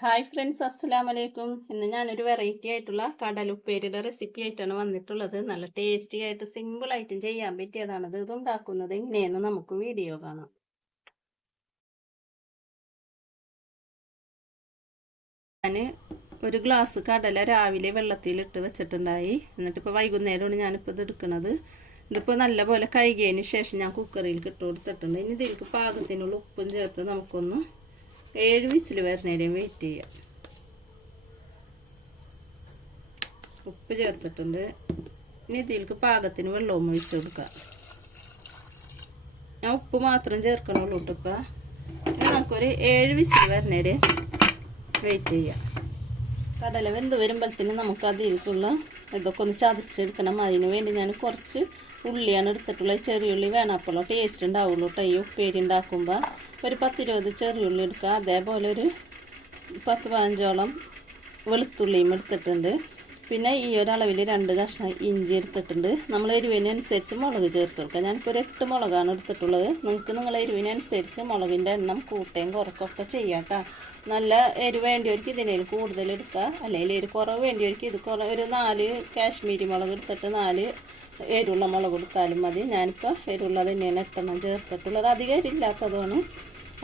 Hi friends അസ്സലാം വലൈക്കും ഇന്ന് ഞാനൊരു വെറൈറ്റി ആയിട്ടുള്ള കടലുപ്പേരിയുടെ റെസിപ്പി ആയിട്ടാണ് വന്നിട്ടുള്ളത്. നല്ല ടേസ്റ്റി ആയിട്ട് സിമ്പിൾ ആയിട്ടും ചെയ്യാൻ പറ്റിയതാണത് ഇത് ഉണ്ടാക്കുന്നത് ഇങ്ങനെയെന്ന് നമുക്ക് വീഡിയോ കാണാം. ഞാൻ ഒരു ഗ്ലാസ് കടല രാവിലെ വെള്ളത്തിലിട്ട് വെച്ചിട്ടുണ്ടായി. എന്നിട്ട് ഇപ്പോൾ വൈകുന്നേരമാണ് ഞാനിപ്പോൾ ഇത് എടുക്കുന്നത്. ഇതിപ്പോൾ നല്ല പോലെ കഴുകിയതിന് ശേഷം ഞാൻ കുക്കറിൽ ഇട്ട് കൊടുത്തിട്ടുണ്ട്. ഇനി ഇതിലേക്ക് പാകത്തിനുള്ള ഉപ്പും ചേർത്ത് നമുക്കൊന്ന് ഏഴ് വിസിൽ വരുന്നേരം വെയിറ്റ് ചെയ്യാം. ഉപ്പ് ചേർത്തിട്ടുണ്ട്. ഇനി ഇതിൽക്ക് പാകത്തിന് വെള്ളവും ഒഴിച്ചു കൊടുക്കാം. ഞാൻ ഉപ്പ് മാത്രം ചേർക്കണുള്ളൂ കേട്ടോ ഇനി നമുക്കൊരു ഏഴ് വിസിൽ വരുന്നേരെ വെയിറ്റ് ചെയ്യാം. കടല വെന്ത് വരുമ്പോഴത്തേന് നമുക്ക് അതിലേക്കുള്ള ഇതൊക്കെ ഒന്ന് ചതച്ചെടുക്കണം. അതിന് വേണ്ടി ഞാൻ കുറച്ച് ഉള്ളിയാണ് എടുത്തിട്ടുള്ളത്. ചെറിയുള്ളി വേണം അപ്പോൾ ടേസ്റ്റ് ഉണ്ടാവുള്ളൂ കേട്ടോ ഈ ഉപ്പേരി ഉണ്ടാക്കുമ്പോൾ ഒരു പത്തിരുപത് ചെറിയുള്ളി എടുക്കുക. അതേപോലെ ഒരു പത്ത് പതിനഞ്ചോളം വെളുത്തുള്ളിയും എടുത്തിട്ടുണ്ട്. പിന്നെ ഈ ഒരളവിൽ രണ്ട് കഷ്ണം ഇഞ്ചി എടുത്തിട്ടുണ്ട്. നമ്മൾ എരിവിനനുസരിച്ച് മുളക് ചേർത്ത് കൊടുക്കുക ഞാനിപ്പോൾ ഒരു എട്ട് മുളകാണ് എടുത്തിട്ടുള്ളത്. നിങ്ങൾക്ക് നിങ്ങളെ എരിവിനനുസരിച്ച് മുളകിന്റെ എണ്ണം കൂട്ടുകയും കുറക്കൊക്കെ ചെയ്യാം കേട്ടോ നല്ല എരിവ് വേണ്ടിയവർക്ക് ഇതിനേൽ കൂടുതൽ എടുക്കുക അല്ലെങ്കിൽ എരിവ് കുറവ് വേണ്ടിയവർക്ക് ഇത് കുറ ഒരു നാല് കാശ്മീരി മുളക് എടുത്തിട്ട് നാല് എരുള്ള മുളക് കൊടുത്താലും മതി. ഞാനിപ്പോൾ എരുള്ള തന്നെയാണ് എട്ടെണ്ണം ചേർത്തിട്ടുള്ളത്. അധികം എരില്ലാത്തതാണ്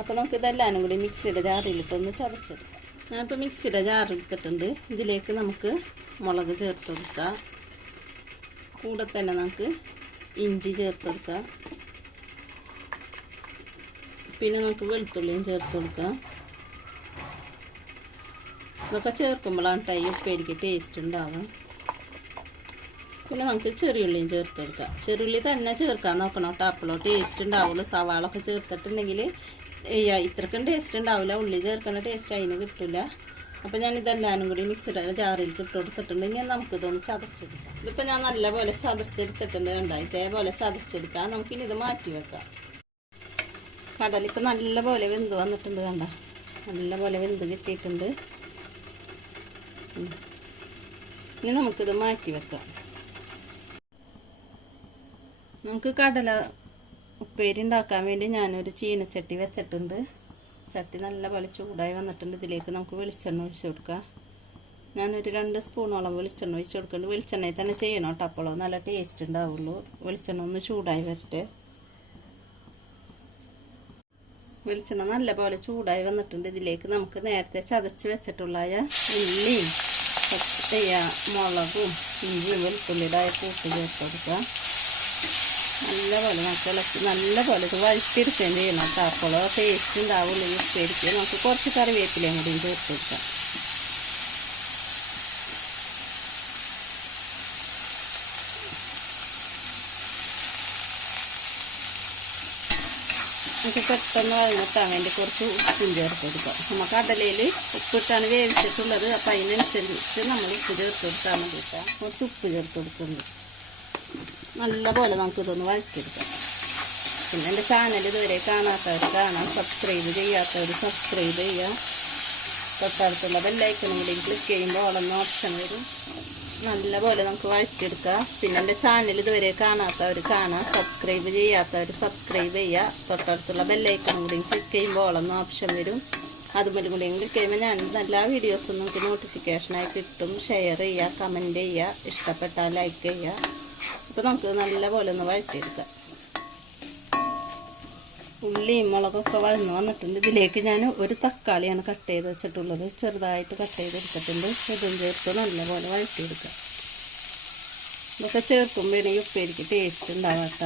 അപ്പോൾ നമുക്ക് ഇതെല്ലാനും കൂടി മിക്സിയുടെ ജാറിലിട്ടൊന്ന് ചതച്ചെടുക്കാം. ഞാനിപ്പോൾ മിക്സിയുടെ ജാറിലെടുത്തിട്ടുണ്ട് ഇതിലേക്ക് നമുക്ക് മുളക് ചേർത്ത് കൊടുക്കുക. കൂടെ തന്നെ നമുക്ക് ഇഞ്ചി ചേർത്ത് കൊടുക്കുക. പിന്നെ നമുക്ക് വെളുത്തുള്ളിയും ചേർത്ത് കൊടുക്കുക. ഇതൊക്കെ ചേർക്കുമ്പോഴാണ് ടൈ ഉപ്പേരിക്ക് ടേസ്റ്റ് ഉണ്ടാവുക. പിന്നെ നമുക്ക് ചെറിയുള്ളിയും ചേർത്ത് കൊടുക്കാം ചെറിയുള്ളി തന്നെ ചേർക്കാൻ നോക്കണം കേട്ടോ ടേസ്റ്റ് ഉണ്ടാവുള്ളൂ. സവാളൊക്കെ ചേർത്തിട്ടുണ്ടെങ്കിൽ ഇത്രക്കും ടേസ്റ്റ് ഉണ്ടാവില്ല. ഉള്ളി ചേർക്കുന്ന ടേസ്റ്റ് അതിന് കിട്ടില്ല അപ്പോൾ ഞാൻ ഇതെല്ലാനും കൂടി മിക്സിയുടെ ജാറിൽ ഇട്ട് കൊടുത്തിട്ടുണ്ട്. ഇനി നമുക്കിതൊന്ന് ചതച്ചെടുക്കാം. ഇതിപ്പോൾ ഞാൻ നല്ലപോലെ ചതച്ചെടുത്തിട്ടുണ്ട് കണ്ട? ഇതേപോലെ ചതച്ചെടുക്കാം. നമുക്ക് ഇനി ഇത് മാറ്റി വെക്കാം. കടലിപ്പോൾ നല്ലപോലെ വെന്ത് വന്നിട്ടുണ്ട് കണ്ട? നല്ലപോലെ വെന്ത് കിട്ടിയിട്ടുണ്ട്. ഇനി നമുക്കിത് മാറ്റി വെക്കാം. നമുക്ക് കടല ഉപ്പേരി ഉണ്ടാക്കാൻ വേണ്ടി ഞാനൊരു ചീനച്ചട്ടി വെച്ചിട്ടുണ്ട്. ചട്ടി നല്ലപോലെ ചൂടായി വന്നിട്ടുണ്ട്. ഇതിലേക്ക് നമുക്ക് വെളിച്ചെണ്ണ ഒഴിച്ചു കൊടുക്കാം. ഞാനൊരു രണ്ട് സ്പൂണോളം വെളിച്ചെണ്ണ ഒഴിച്ചു കൊടുക്കുന്നുണ്ട്. വെളിച്ചെണ്ണയിൽ തന്നെ ചെയ്യണം കേട്ടോ അപ്പോൾ നല്ല ടേസ്റ്റ് ഉണ്ടാവുള്ളൂ. വെളിച്ചെണ്ണ ഒന്ന് ചൂടായി വരട്ടെ. വെളിച്ചെണ്ണ നല്ലപോലെ ചൂടായി വന്നിട്ടുണ്ട്. ഇതിലേക്ക് നമുക്ക് നേരത്തെ ചതച്ച് വെച്ചിട്ടുള്ള ഉള്ളിയും മുളകും ഇഞ്ചിയും വെളുത്തുള്ളിയുടെ കൂട്ട് ചേർത്ത് കൊടുക്കാം. നല്ലപോലെ നമുക്ക് ഇളക്കി നല്ലപോലെ ഇത് വഴറ്റിയെടുക്കുകയും ചെയ്യണം കേട്ടോ. അപ്പോൾ ടേസ്റ്റ് ഉണ്ടാവുള്ളൂ ഈ ഉപ്പേരിക്ക് നമുക്ക് കുറച്ച് കറിവേപ്പിലയും കൂടി ചേർത്ത് കൊടുക്കാം. നമുക്ക് പെട്ടെന്ന് വഴങ്ങിട്ടാൻ വേണ്ടി കുറച്ച് ഉപ്പും ചേർത്ത് കൊടുക്കാം. നമുക്ക് കടലയിൽ ഉപ്പിട്ടാണ് വേവിച്ചിട്ടുള്ളത്. അപ്പം അതിനനുസരിച്ച് നമ്മൾ ഉപ്പ് ചേർത്ത് കൊടുത്താൽ മതി കുറച്ച് ഉപ്പ് ചേർത്ത് കൊടുക്കുന്നുണ്ട്. നല്ല പോലെ നമുക്കിതൊന്ന് വഴറ്റിയെടുക്കാം. പിന്നെ എന്റെ ചാനൽ ഇതുവരെ കാണാത്തവർ കാണാം. സബ്സ്ക്രൈബ് ചെയ്യാത്തവർ സബ്സ്ക്രൈബ് ചെയ്യുക. തൊട്ടടുത്തുള്ള ബെല്ലൈക്കണും കൂടി ക്ലിക്ക് ചെയ്യുമ്പോൾ ഓളൊന്ന് ഓപ്ഷൻ വരും. നല്ലപോലെ നമുക്ക് വഴറ്റിയെടുക്കുക പിന്നെ എന്റെ ചാനൽ ഇതുവരെ കാണാത്തവർ കാണാം. സബ്സ്ക്രൈബ് ചെയ്യാത്തവർ സബ്സ്ക്രൈബ് ചെയ്യുക. തൊട്ടടുത്തുള്ള ബെല്ലൈക്കണും കൂടി ക്ലിക്ക് ചെയ്യുമ്പോൾ ഓളൊന്ന് ഓപ്ഷൻ വരും. അതുപോലെ കൂടി ക്ലിക്ക് ചെയ്യുമ്പോൾ ഞാൻ എല്ലാ വീഡിയോസും നിങ്ങൾക്ക് നോട്ടിഫിക്കേഷനായി കിട്ടും. ഷെയർ ചെയ്യുക കമന്റ് ചെയ്യുക. ഇഷ്ടപ്പെട്ടാൽ ലൈക്ക് ചെയ്യുക. അപ്പോൾ നമുക്ക് നല്ലപോലെ ഒന്ന് വഴച്ചെടുക്കാം ഉള്ളിയും മുളകൊക്കെ വഴന്ന് വന്നിട്ടുണ്ട്. ഇതിലേക്ക് ഞാൻ ഒരു തക്കാളിയാണ് കട്ട് ചെയ്ത് വെച്ചിട്ടുള്ളത്. ചെറുതായിട്ട് കട്ട് ചെയ്തെടുത്തിട്ടുണ്ട് ഇതും ചേർത്ത് നല്ലപോലെ വഴറ്റിയെടുക്കാം. ഇതൊക്കെ ചേർക്കുമ്പോഴേ ഈ ഉപ്പേരിക്ക് ടേസ്റ്റ് ഉണ്ടാവാത്ത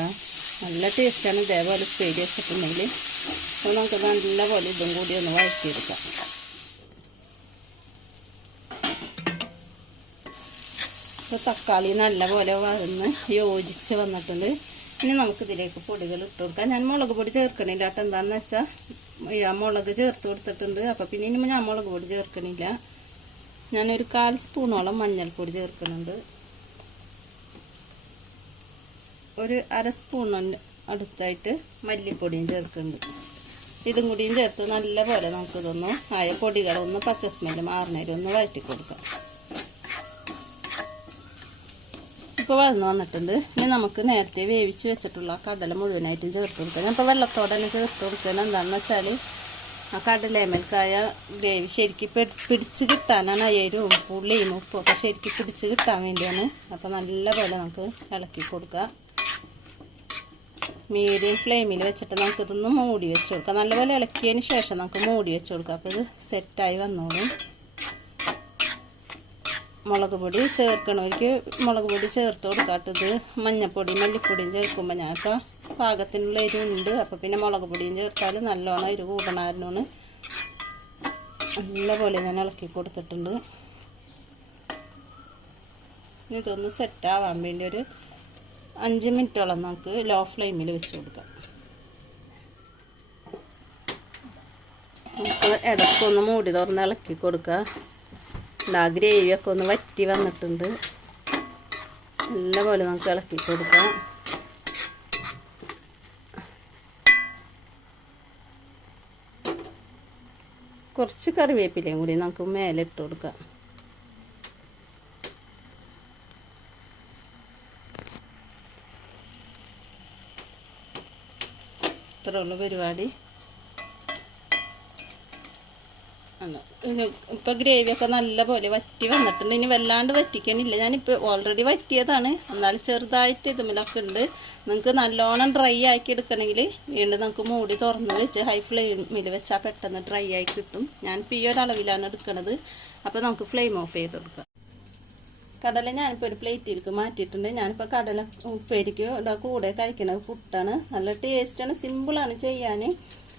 നല്ല ടേസ്റ്റാണ് ഇതേപോലെ ഉപ്പേരി വെച്ചിട്ടുണ്ടെങ്കിൽ അപ്പോൾ നമുക്ക് നല്ലപോലെ ഇതും കൂടി ഒന്ന് വഴറ്റിയെടുക്കാം. ഇപ്പോൾ തക്കാളി നല്ലപോലെ വഴന്ന് യോജിച്ച് വന്നിട്ടുണ്ട്. ഇനി നമുക്ക് ഇതിലേക്ക് പൊടികൾ ഇട്ട് കൊടുക്കാം. ഞാൻ മുളക് പൊടി ചേർക്കണില്ല കേട്ടോ. എന്താണെന്ന് വെച്ചാൽ മുളക് ചേർത്ത് കൊടുത്തിട്ടുണ്ട്. അപ്പോൾ പിന്നെ ഇനി ഞാൻ മുളക് പൊടി ചേർക്കണില്ല. ഞാനൊരു കാൽ സ്പൂണോളം മഞ്ഞൾപ്പൊടി ചേർക്കുന്നുണ്ട് ഒരു അര സ്പൂണിന്റെ അടുത്തായിട്ട് മല്ലിപ്പൊടിയും ചേർക്കുന്നുണ്ട് ഇതും കൂടിയും ചേർത്ത് നല്ലപോലെ നമുക്കിതൊന്ന് ആയ പൊടികളൊന്ന് പച്ച സ്മെല്ല് മാറുന്നേരം ഒന്ന് വഴറ്റി കൊടുക്കാം. ഇപ്പോൾ വഴന്ന് വന്നിട്ടുണ്ട്. ഇനി നമുക്ക് നേരത്തെ വേവിച്ച് വെച്ചിട്ടുള്ള കടല മുഴുവനായിട്ടും ചേർത്ത് കൊടുക്കാം. ഞാൻ ഇപ്പോൾ വെള്ളത്തോടെ തന്നെ ചേർത്ത് കൊടുക്കുന്നത് എന്താണെന്ന് വെച്ചാൽ ആ കടലേമൽക്കായ ഗ്രേവി ശരിക്കും പിടി- പിടിച്ച് കിട്ടാനാണ് അയ്യരും പുള്ളിയും ഉപ്പും ഒക്കെ ശരിക്കും പിടിച്ച് കിട്ടാൻ വേണ്ടിയാണ്. അപ്പോൾ നല്ലപോലെ നമുക്ക് ഇളക്കി കൊടുക്കാം. മീഡിയം ഫ്ലെയിമിൽ വെച്ചിട്ട് നമുക്ക് ഇതൊന്ന് മൂടി വെച്ച് കൊടുക്കാം. നല്ലപോലെ ഇളക്കിയതിന് ശേഷം നമുക്ക് മൂടി വെച്ച് കൊടുക്കാം. അപ്പോൾ ഇത് സെറ്റായി വന്നോളും. മുളക് പൊടി ചേർക്കണവർക്ക് മുളക് പൊടി ചേർത്ത് കൊടുക്കാട്ടത് മഞ്ഞപ്പൊടി മല്ലിപ്പൊടിയും ചേർക്കുമ്പോൾ ഞാൻ ഇപ്പോൾ പാകത്തിനുള്ള എരിവുണ്ട്. അപ്പോൾ പിന്നെ മുളക് പൊടിയും ചേർത്താൽ നല്ലോണം എരിവ് കൂടണമായിരുന്നു നല്ലപോലെ ഞാൻ ഇളക്കി കൊടുത്തിട്ടുണ്ട്. ഇതൊന്ന് സെറ്റാവാൻ വേണ്ടി ഒരു അഞ്ച് മിനിറ്റോളം നമുക്ക് ലോ ഫ്ലെയിമിൽ വെച്ച് കൊടുക്കാം. നമുക്ക് ഇടയ്ക്കൊന്ന് മൂടി തുറന്ന് ഇളക്കി കൊടുക്കുക ആ ഗ്രേവിയൊക്കെ ഒന്ന് വറ്റി വന്നിട്ടുണ്ട്. നല്ലപോലെ നമുക്ക് ഇളക്കി കൊടുക്കാം. കുറച്ച് കറിവേപ്പിലയും കൂടി നമുക്ക് മേലെ ഇട്ട് കൊടുക്കാം. ഇത്രയുള്ള പരിപാടി. ഇപ്പം ഗ്രേവിയൊക്കെ നല്ലപോലെ വറ്റി വന്നിട്ടുണ്ട്. ഇനി വല്ലാണ്ട് വറ്റിക്കാനില്ല ഞാനിപ്പോൾ ഓൾറെഡി വറ്റിയതാണ്. എന്നാലും ചെറുതായിട്ട് ഇതുമിലൊക്കെ ഉണ്ട്. നിങ്ങൾക്ക് നല്ലോണം ഡ്രൈ ആക്കി എടുക്കണമെങ്കിൽ വീണ്ടും നമുക്ക് മൂടി തുറന്ന് വെച്ച് ഹൈ ഫ്ലെയിമിൽ വെച്ചാൽ പെട്ടെന്ന് ഡ്രൈ ആയി കിട്ടും. ഞാനിപ്പോൾ ഈ ഒരളവിലാണ് എടുക്കണത്. അപ്പോൾ നമുക്ക് ഫ്ലെയിം ഓഫ് ചെയ്ത് കൊടുക്കാം. കടല ഞാനിപ്പോൾ ഒരു പ്ലേറ്റിലേക്ക് മാറ്റിയിട്ടുണ്ട്. ഞാനിപ്പോൾ കടല ഉപ്പേരിക്ക് കൂടെ കഴിക്കണത് പുട്ടാണ് നല്ല ടേസ്റ്റാണ് സിമ്പിളാണ് ചെയ്യാൻ